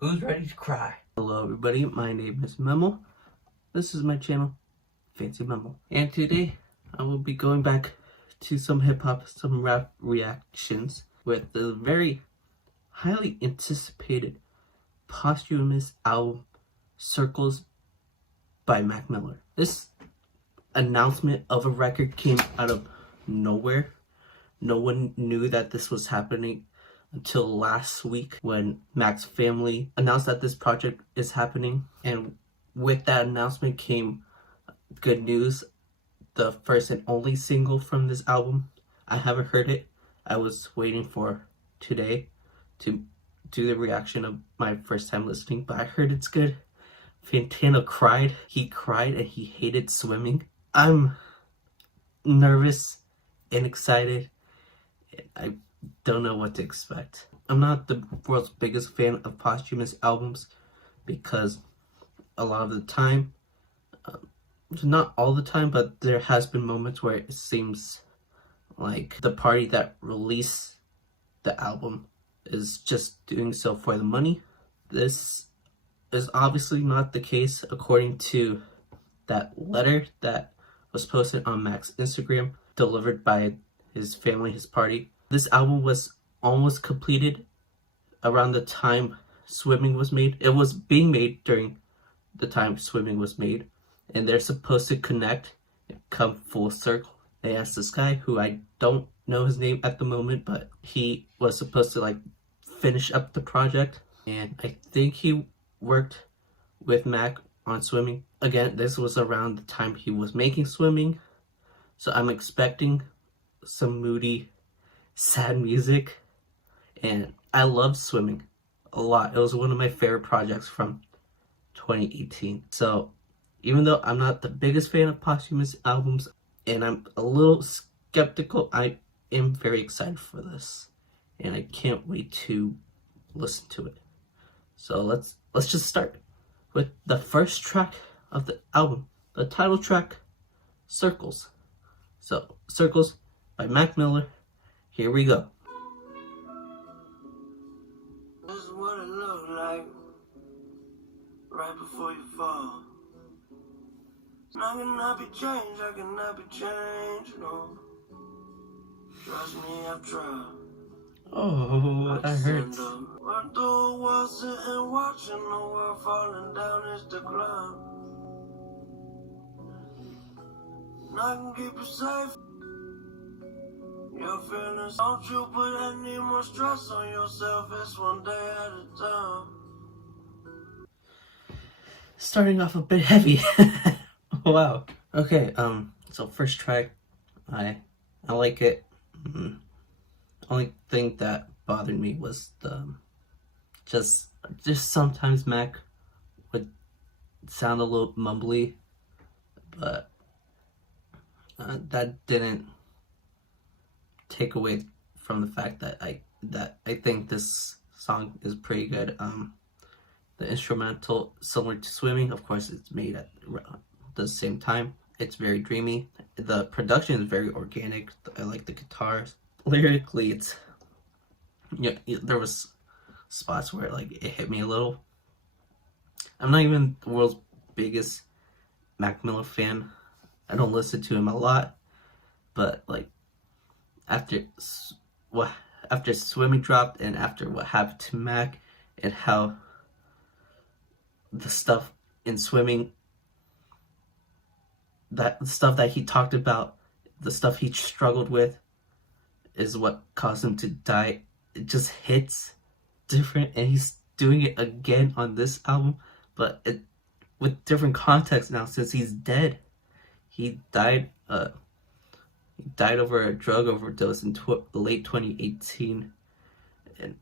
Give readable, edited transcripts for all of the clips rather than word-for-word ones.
Who's ready to cry? Hello everybody, my name is Memo. This is my channel, FancyMemo. And today, I will be going back to some hip-hop, some rap reactions with the very highly anticipated posthumous album, Circles by Mac Miller. This announcement of a record came out of nowhere. No one knew that this was happening until last week when Mac's family announced that this project is happening. And with that announcement came good news, the first and only single from this album. I haven't heard it. I was waiting for today to do the reaction of my first time listening, but I heard it's good. Fantano cried. He cried and he hated swimming. I'm nervous and excited. I don't know what to expect. I'm not the world's biggest fan of posthumous albums because a lot of the time, not all the time, but there has been moments where it seems like the party that released the album is just doing so for the money. This is obviously not the case according to that letter that was posted on Mac's Instagram, delivered by his family, his party. This album was almost completed around the time Swimming was made. It was being made during the time Swimming was made, and they're supposed to connect and come full circle. They asked this guy, who I don't know his name at the moment, but he was supposed to like finish up the project, and I think he worked with Mac on Swimming. Again, this was around the time he was making Swimming, so I'm expecting some moody, sad music. And I loved Swimming a lot. It was one of my favorite projects from 2018. So even though I'm not the biggest fan of posthumous albums and I'm a little skeptical, I am very excited for this, and I can't wait to listen to it. So let's just start with the first track of the album, the title track, Circles. So Circles by Mac Miller. Here we go. This is what it looked like right before you fall. I cannot be changed, I cannot be changed, no. Trust me, I've tried. Oh, that hurts. Went through a while sitting watching the world falling down its decline. And I can keep you safe. Your feelings, don't you put any more stress on yourself. It's one day at a time. Starting off a bit heavy. Wow. Okay, so first track, I like it. Only thing that bothered me was the just sometimes Mac would sound a little mumbly, but that didn't take away from the fact that I think this song is pretty good. The instrumental, similar to Swimming, of course, it's made at the same time. It's very dreamy. The production is very organic. I like the guitars. Lyrically, it's there was spots where like it hit me a little. I'm not even the world's biggest Mac Miller fan. I don't listen to him a lot, but like after Swimming dropped and after what happened to Mac and how the stuff in Swimming, that the stuff that he talked about, the stuff he struggled with, is what caused him to die. It just hits different, and he's doing it again on this album, but it with different context now since he's dead. He died over a drug overdose in late 2018, and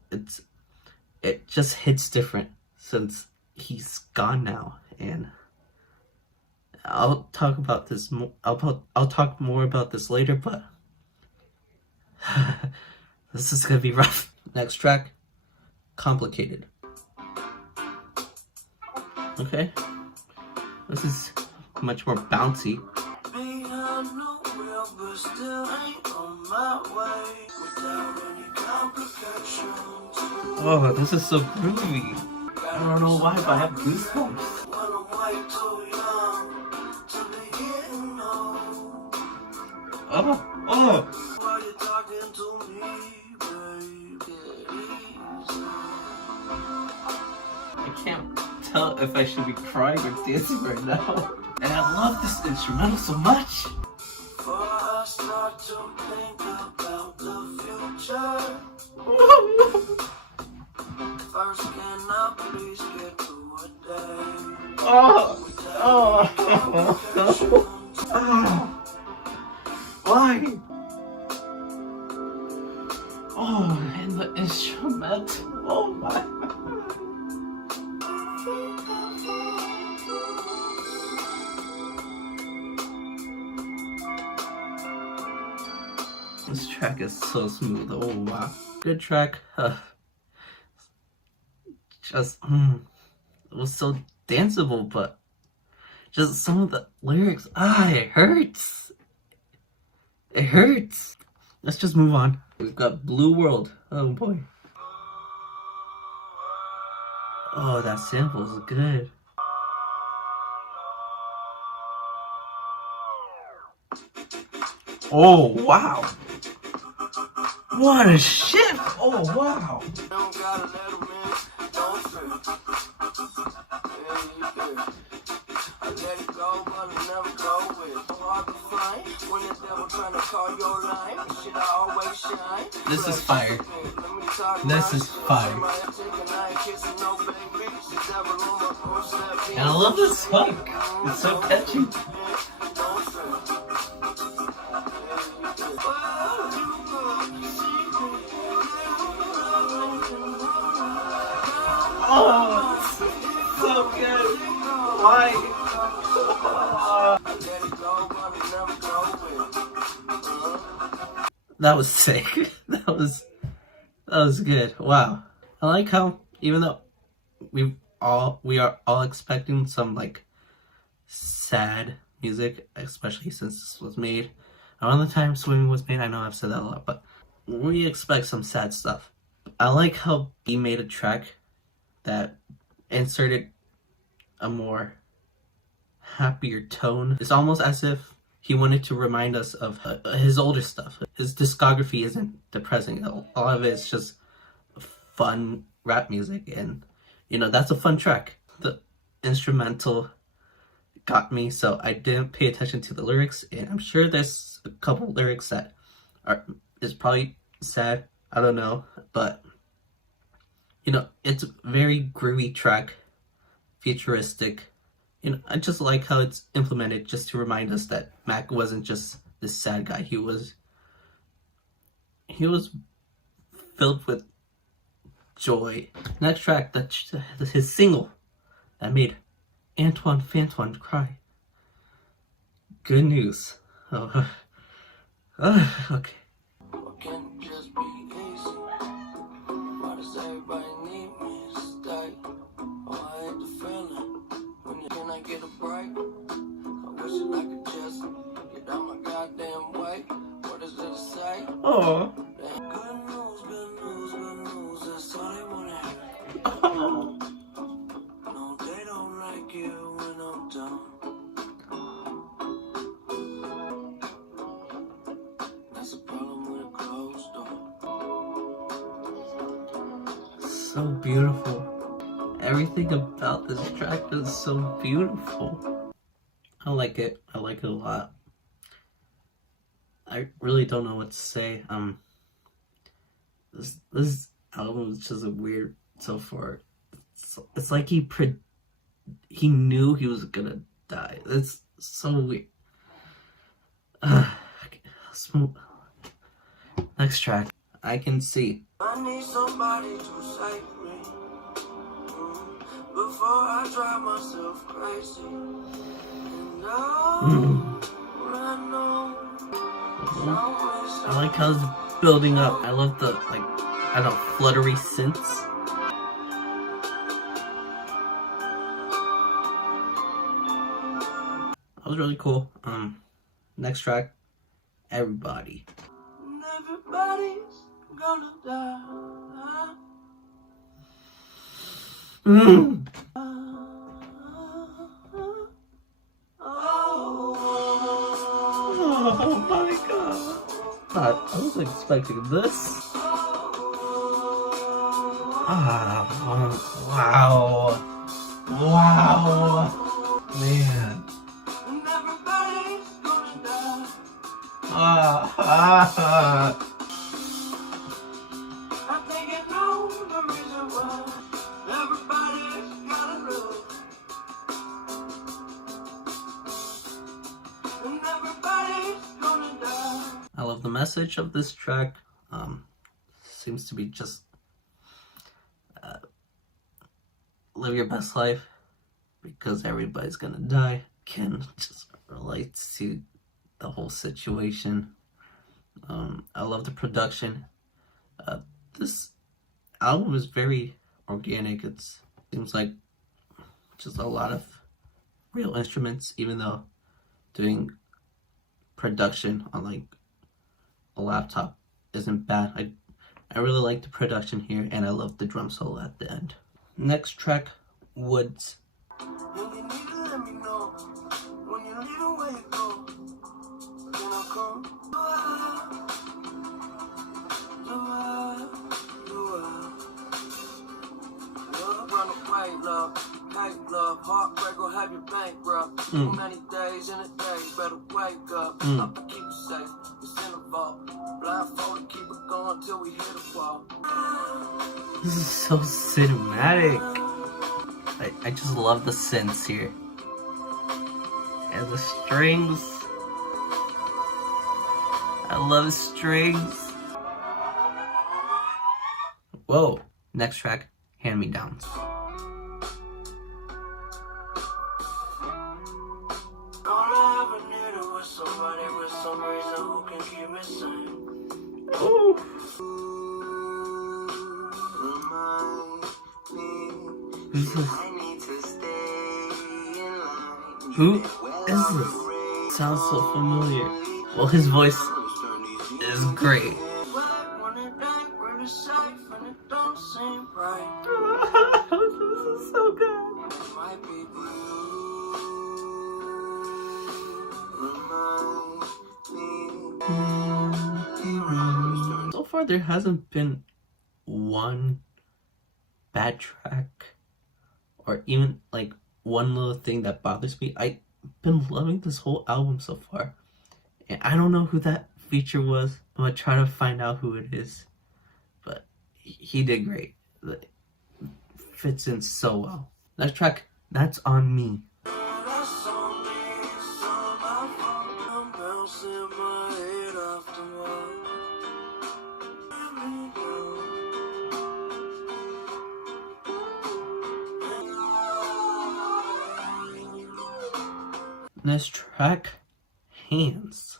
it just hits different since he's gone now. And I'll talk about this more. I'll talk more about this later, but this is gonna be rough. Next track, Complicated. Okay, this is much more bouncy. Oh, this is so groovy. I don't know why, but I have goosebumps. Wonder why you too young to be getting old. Oh. Why you talking to me, baby? I can't tell if I should be crying or dancing right now. And I love this instrumental so much. Before I start to think about the future, first can I please get to a day? Why? Oh, and the instrumental. Oh my. This track is so smooth. Oh wow. Good track. Just it was so danceable, but just some of the lyrics, it hurts. It hurts. Let's just move on. We've got Blue World. Oh boy. Oh, that sample is good. Oh wow. What a shift. Oh wow. Don't gotta let 'em in, don't fear. I let it go, but I never go with. Hard to find when the devil trying to call your line. Shit, I always shine. This is fire. This is fire. And I love this funk. It's so catchy. Oh, so good. Why? That was sick. That was good. Wow. I like how even though we are all expecting some like sad music, especially since this was made around the time Swimming was made. I know I've said that a lot, but we expect some sad stuff. I like how he made a track that inserted a more happier tone. It's almost as if he wanted to remind us of his older stuff. His discography isn't depressing. A lot of it is just fun rap music, and you know, that's a fun track. The instrumental got me, so I didn't pay attention to the lyrics, and I'm sure there's a couple lyrics that is probably sad. I don't know, but you know, it's a very groovy track, futuristic. You know, I just like how it's implemented just to remind us that Mac wasn't just this sad guy. He was filled with joy. Next track, that's his single that made Antoine Fantoine cry. Good news. Oh, okay. Can't just be easy. Why does everybody need me to stay? Oh, I hate the feeling. Can I get a break? I wish that I could just get out my goddamn way. What is there to say? Oh. Good news, good news, good news. That's all they wanna hear. Oh. No, they don't like you when I'm done. That's a problem with a closed door. So beautiful. Everything about this track is so beautiful. I like it. I like it a lot. I really don't know what to say. This album is just weird so far. It's like he knew he was gonna die. It's so weird. Smooth. Next track. I Can See. I need somebody to save me before I drive myself crazy. And I know. I like how it's building up. I love the I don't know, fluttery synths. That was really cool. Next track, Everybody. Everybody's gonna die. Mm. Oh my god. I wasn't expecting this. Ah, wow. Wow. Man. Ah. I think I know the reason why everybody's gotta lose, and everybody's gonna die. I love the message of this track. Seems to be just live your best life because everybody's gonna die. Can just relate to the whole situation. I love the production. This album is very organic. It seems like just a lot of real instruments, even though doing production on like a laptop isn't bad. I really like the production here, and I love the drum solo at the end. Next track, Woods. And you need to let me know when you leave away you go. Then I'll come. Run away, love. Hate love. Heartbreak will have you bankrupt. Too many days in a day. Better wake up. I'll keep you safe. It's in the vault. Blindfolded, keep it going till we hit a wall. This is so cinematic. I just love the synths here. And the strings. I love strings. Whoa. Next track, Hand Me Downs. All I ever needed was somebody with some reason who can keep me sane. Ooh. Who's this? Who is this? Sounds so familiar. Well, his voice is great. This is so good. So far, there hasn't been one bad track or even like one little thing that bothers me. I've been loving this whole album so far, and I don't know who that feature was. I'm gonna try to find out who it is, but he did great. It fits in so well. Next track, That's On Me. Next track, Hands.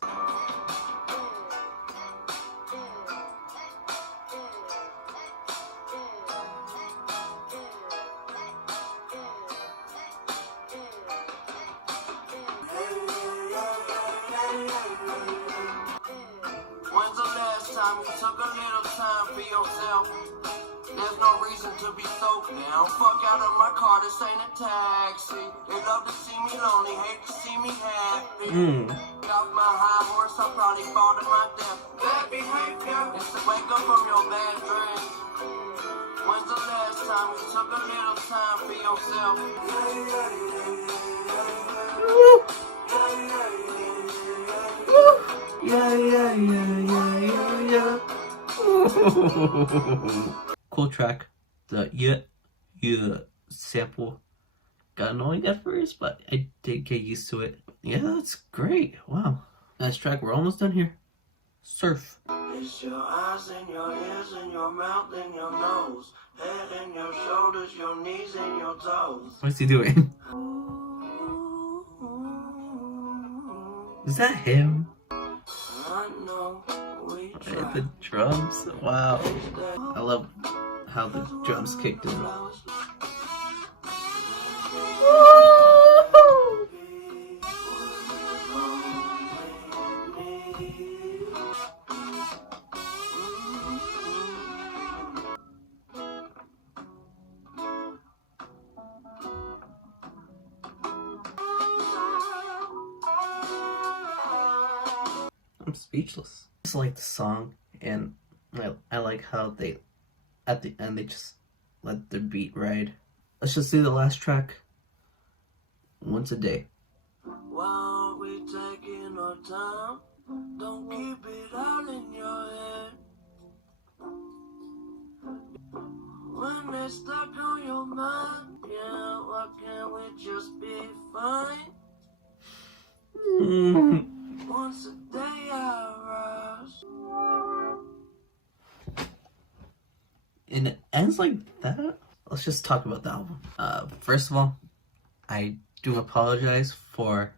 When's the last time you took a little time for yourself? There's no reason to be so down. Fuck out of my car, this ain't a taxi. They love to see me lonely, hate to see me happy. Off my high horse, I probably fall to my death. Bad behavior, it's to wake up from your bad dreams. When's the last time you took a little time for yourself? Yeah. Cool track. The yeah sample got annoying at first, but I did get used to it. Yeah, that's great. Wow. Next track, we're almost done here. Surf. It's your eyes and your ears and your mouth and your nose, head and your shoulders, your knees and your toes. What's he doing? Is that him? I know we Right, the drums. Wow. I love how the drums kicked in. I'm speechless. I just like the song, and I like how they, at the end, they just let the beat ride. Let's just do the last track, Once a Day. While we taking our time, don't keep it all in your head. When it's stuck on your mind, yeah, why can't we just be fine? Once a day I rise. And it ends like that. Let's just talk about the album. First of all, I do apologize for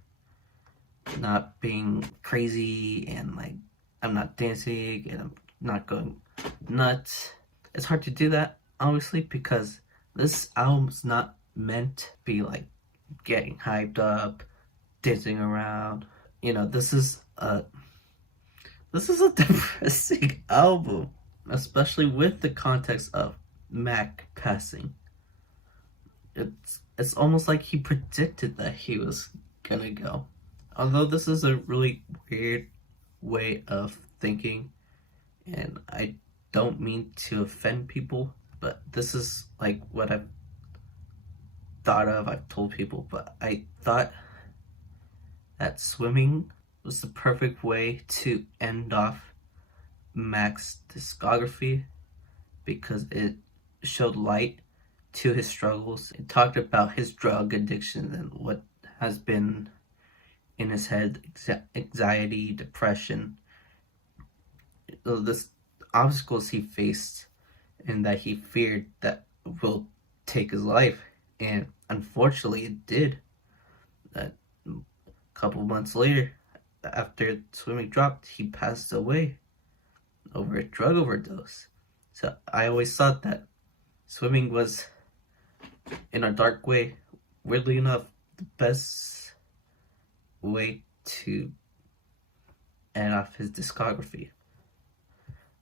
not being crazy and like I'm not dancing and I'm not going nuts. It's hard to do that, obviously, because this album's not meant to be like getting hyped up, dancing around. You know, this is a depressing album, especially with the context of Mac passing. It's almost like he predicted that he was gonna go. Although this is a really weird way of thinking, and I don't mean to offend people, but this is like what I've thought of, I've told people, but I thought that swimming was the perfect way to end off Mac's discography because it showed light to his struggles. It talked about his drug addiction and what has been in his head, anxiety, depression, the obstacles he faced and that he feared that will take his life, and unfortunately it did. A couple months later, after swimming dropped, he passed away over a drug overdose. So I always thought that swimming was, in a dark way, weirdly enough, the best way to end off his discography.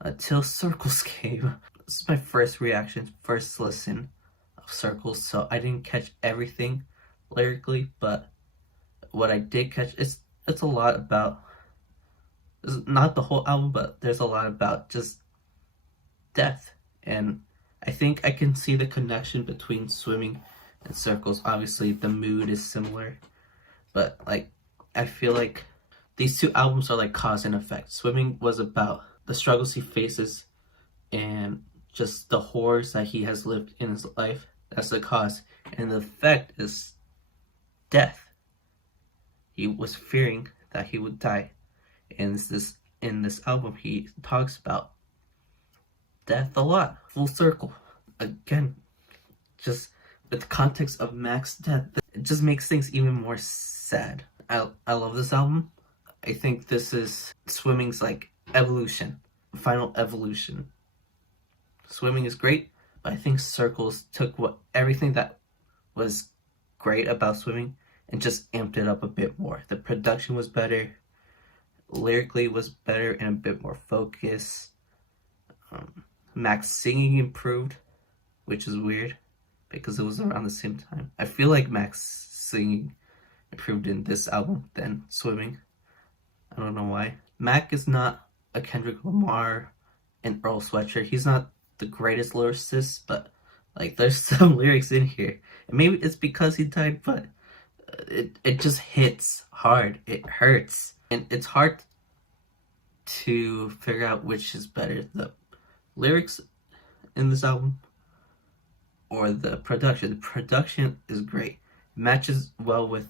Until Circles came. This is my first reaction, first listen of Circles, so I didn't catch everything lyrically, but what I did catch, it's a lot about, it's not the whole album, but there's a lot about just death. And I think I can see the connection between Swimming and Circles. Obviously the mood is similar, but like I feel like these two albums are like cause and effect. Swimming was about the struggles he faces and just the horrors that he has lived in his life. That's the cause. And the effect is death. He was fearing that he would die. And in this album he talks about death a lot. Full circle. Again, just with the context of Mac's death, it just makes things even more sad. I love this album. I think this is Swimming's like evolution, final evolution. Swimming is great, but I think Circles took everything that was great about Swimming and just amped it up a bit more. The production was better, lyrically was better and a bit more focus. Mac's singing improved, which is weird because it was around the same time. I feel like Mac's singing improved in this album than Swimming. I don't know why. Mac is not a Kendrick Lamar and Earl Sweatshirt. He's not the greatest lyricist, but like there's some lyrics in here. And maybe it's because he died, but it just hits hard. It hurts. And it's hard to figure out which is better, the lyrics in this album or the production. The production is great. It matches well with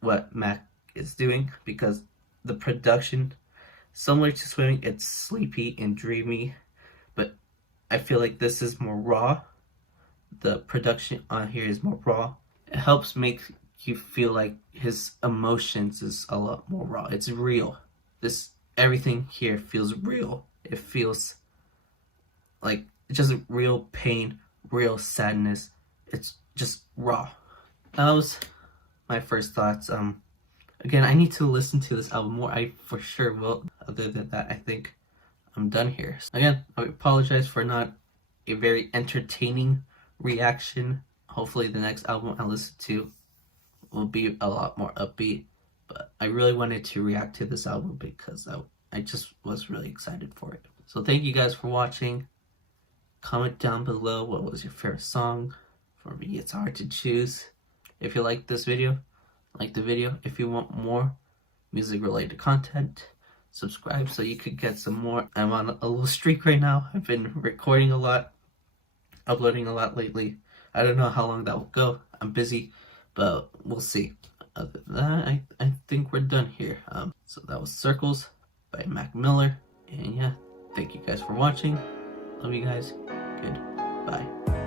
what Mac is doing because the production, similar to Swimming, it's sleepy and dreamy, but I feel like this is more raw. The production on here is more raw. It helps make you feel like his emotions is a lot more raw. It's real. Everything here feels real. It feels like just real pain, real sadness. It's just raw. That was my first thoughts. Again, I need to listen to this album more. I for sure will. Other than that, I think I'm done here. So again, I apologize for not a very entertaining reaction. Hopefully the next album I listen to will be a lot more upbeat. But but I really wanted to react to this album because I just was really excited for it. So thank you guys for watching. Comment down below what was your favorite song. For me, it's hard to choose. If you like this video, like the video. If you want more music related content, subscribe so you could get some more. I'm on a little streak right now. I've been recording a lot, uploading a lot lately. I don't know how long that will go. I'm busy, but we'll see. Other than that, I think we're done here. So that was Circles by Mac Miller. And yeah, thank you guys for watching. Love you guys. Goodbye.